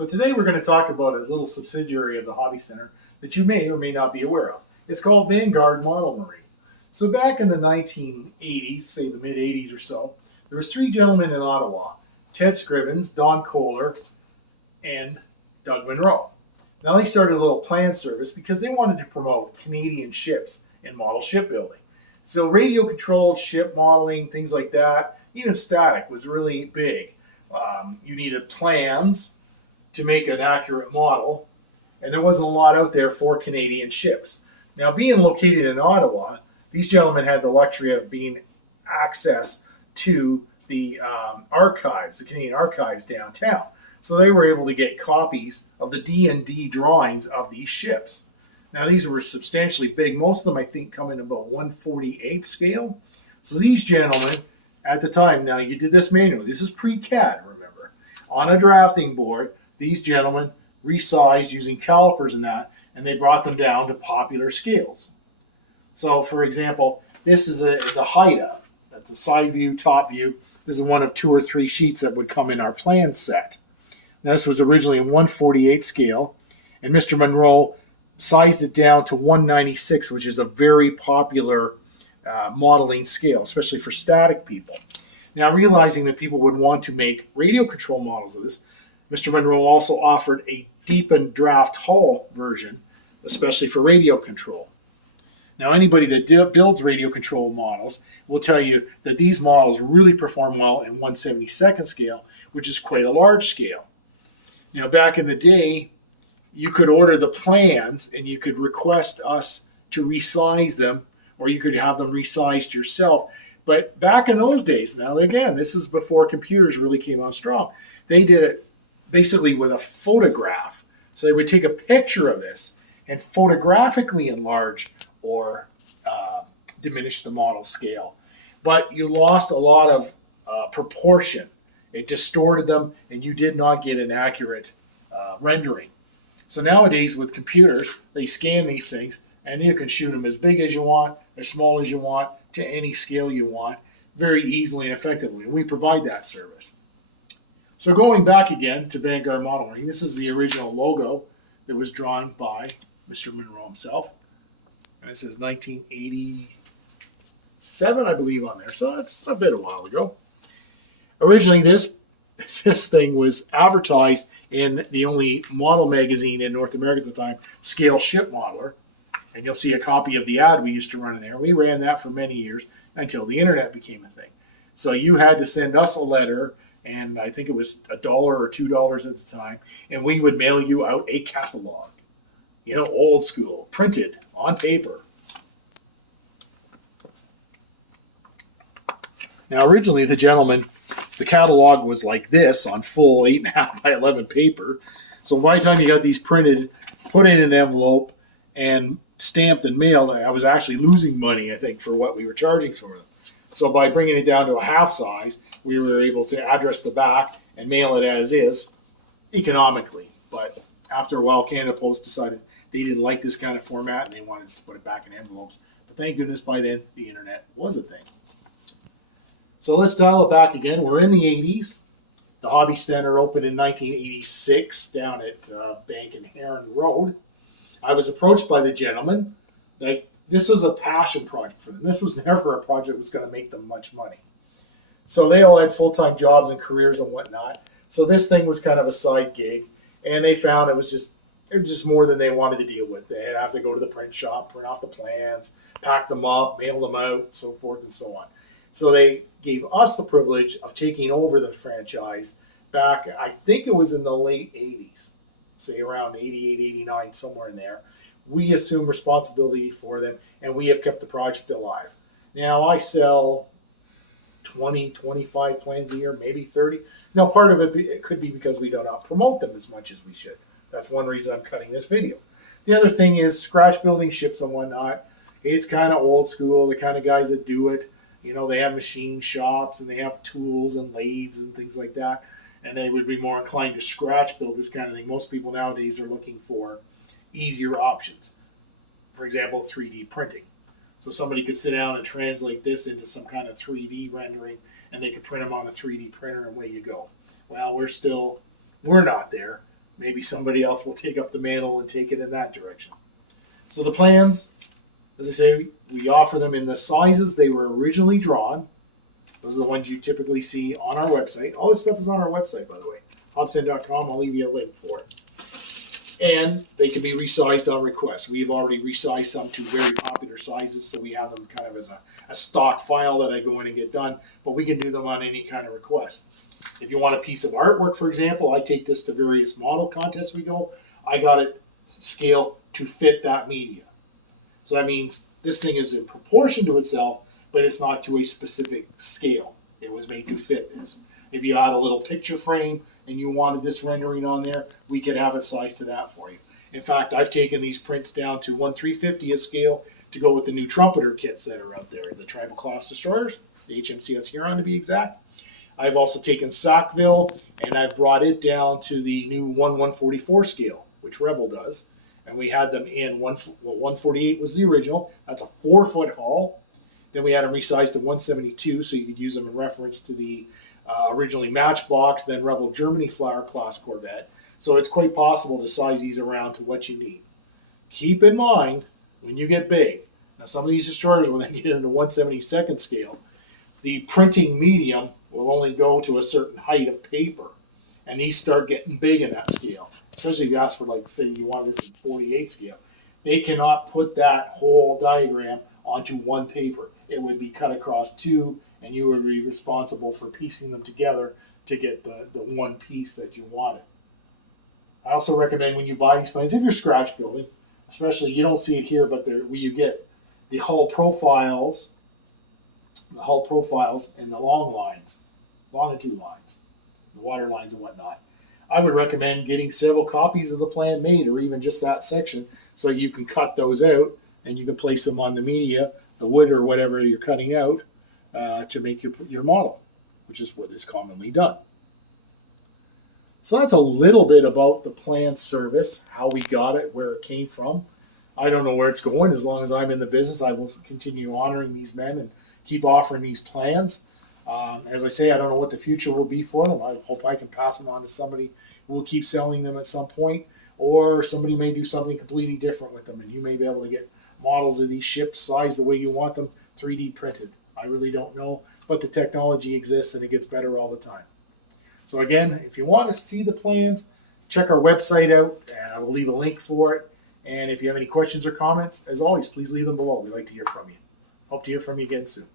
So today we're going to talk about a little subsidiary of the Hobby Center that you may or may not be aware of. It's called Vanguard Model Marine. So back in the 1980s, say the mid 80s or so, there was three gentlemen in Ottawa, Ted Scrivens, Don Kohler, and Doug Monroe. Now they started a little plan service because they wanted to promote Canadian ships and model shipbuilding. So radio controlled ship modeling, things like that, even static was really big. You needed plans to make an accurate model, and there wasn't a lot out there for Canadian ships. Now, being located in Ottawa, these gentlemen had the luxury of being access to the archives, the Canadian archives downtown. So they were able to get copies of the D&D drawings of these ships. Now, these were substantially big. Most of them, I think, come in about 1/48 scale. So these gentlemen, at the time, now you did this manually. This is pre-CAD, remember. On a drafting board, these gentlemen resized using calipers and they brought them down to popular scales. So, for example, this is the Haida. That's a side view, top view. This is one of 2 or 3 sheets that would come in our plan set. Now, this was originally in 1/48 scale, and Mr. Monroe sized it down to 1/96, which is a very popular modeling scale, especially for static people. Now, realizing that people would want to make radio control models of this, Mr. Monroe also offered a deepened draft hull version, especially for radio control. Now, anybody that builds radio control models will tell you that these models really perform well in 1/72 scale, which is quite a large scale. Now, back in the day, you could order the plans and you could request us to resize them, or you could have them resized yourself. But back in those days, now again, this is before computers really came on strong, they did it basically with a photograph. So they would take a picture of this and photographically enlarge or diminish the model scale. But you lost a lot of proportion. It distorted them, and you did not get an accurate rendering. So nowadays with computers, they scan these things, and you can shoot them as big as you want, as small as you want, to any scale you want, very easily and effectively. And we provide that service. So going back again to Vanguard Model Marine, this is the original logo that was drawn by Mr. Monroe himself. And it says 1987, I believe, on there. So that's a bit a while ago. Originally, this thing was advertised in the only model magazine in North America at the time, Scale Ship Modeler. And you'll see a copy of the ad we used to run in there. We ran that for many years until the internet became a thing. So you had to send us a letter, and I think it was $1 or $2 at the time, and we would mail you out a catalog. You know, old school, printed on paper. Now, originally, the catalog was like this on full 8.5 by 11 paper. So by the time you got these printed, put in an envelope, and stamped and mailed, I was actually losing money, I think, for what we were charging for them. So by bringing it down to a half size, we were able to address the back and mail it as is economically. But after a while, Canada Post decided they didn't like this kind of format and they wanted us to put it back in envelopes. But thank goodness by then the internet was a thing. So let's dial it back again. We're in the 80s. The Hobby Center opened in 1986 down at Bank and Heron Road. I was approached by the gentleman. This was a passion project for them. This was never a project that was going to make them much money. So they all had full-time jobs and careers and whatnot. So this thing was kind of a side gig. And they found it was just more than they wanted to deal with. They'd have to go to the print shop, print off the plans, pack them up, mail them out, so forth and so on. So they gave us the privilege of taking over the franchise back, I think it was in the late 80s, say around 88, 89, somewhere in there. We assume responsibility for them, and we have kept the project alive. Now, I sell 20, 25 plans a year, maybe 30. Now, part of it could be because we do not promote them as much as we should. That's one reason I'm cutting this video. The other thing is scratch building ships and whatnot. It's kind of old school, the kind of guys that do it. You know, they have machine shops and they have tools and lathes and things like that. And they would be more inclined to scratch build this kind of thing. Most people nowadays are looking for easier options. For example, 3D printing. So somebody could sit down and translate this into some kind of 3D rendering, and they could print them on a 3D printer, and away you go. Well, we're not there. maybe somebody else will take up the mantle and take it in that direction. So the plans, as I say, we offer them in the sizes they were originally drawn. Those are the ones you typically see on our website. All this stuff is on our website, by the way, hobson.com. I'll leave you a link for it. And they can be resized on request. We've already resized some to very popular sizes, so we have them kind of as a stock file that I go in and get done, but we can do them on any kind of request. If you want a piece of artwork, for example, I take this to various model contests we go. I got it scaled to fit that media. So that means this thing is in proportion to itself, but it's not to a specific scale. It was made to fit this. If you had a little picture frame and you wanted this rendering on there, we could have it sized to that for you. In fact, I've taken these prints down to 1/350th scale to go with the new trumpeter kits that are out there, the Tribal Class Destroyers, the HMCS Huron to be exact. I've also taken Sackville and I've brought it down to the new 1/144 scale, which Rebel does. And we had them in 148 was the original. That's a 4-foot haul. Then we had them resized to 172, so you could use them in reference to the originally Matchbox, then Rebel Germany Flower Class Corvette. So it's quite possible to size these around to what you need. Keep in mind, when you get big, now some of these destroyers, when they get into 1/72nd scale, the printing medium will only go to a certain height of paper. And these start getting big in that scale. Especially if you ask for, like, say you want this in 48 scale. They cannot put that whole diagram onto one paper. It would be cut across two, and you would be responsible for piecing them together to get the one piece that you wanted. I also recommend when you buy these planes, if you're scratch building, especially, you don't see it here, but where you get the hull profiles and the long lines, longitude lines, the water lines and whatnot. I would recommend getting several copies of the plan made, or even just that section, so you can cut those out and you can place them on the media, the wood or whatever you're cutting out, to make your model, which is what is commonly done. So that's a little bit about the plan service, how we got it, where it came from. I don't know where it's going. As long as I'm in the business, I will continue honoring these men and keep offering these plans. As I say, I don't know what the future will be for them. I hope I can pass them on to somebody who will keep selling them at some point, or somebody may do something completely different with them, and you may be able to get models of these ships sized the way you want them, 3D printed. I really don't know, but the technology exists and it gets better all the time. So again, if you want to see the plans, check our website out, and I will leave a link for it. And if you have any questions or comments, as always, please leave them below. We'd like to hear from you. Hope to hear from you again soon.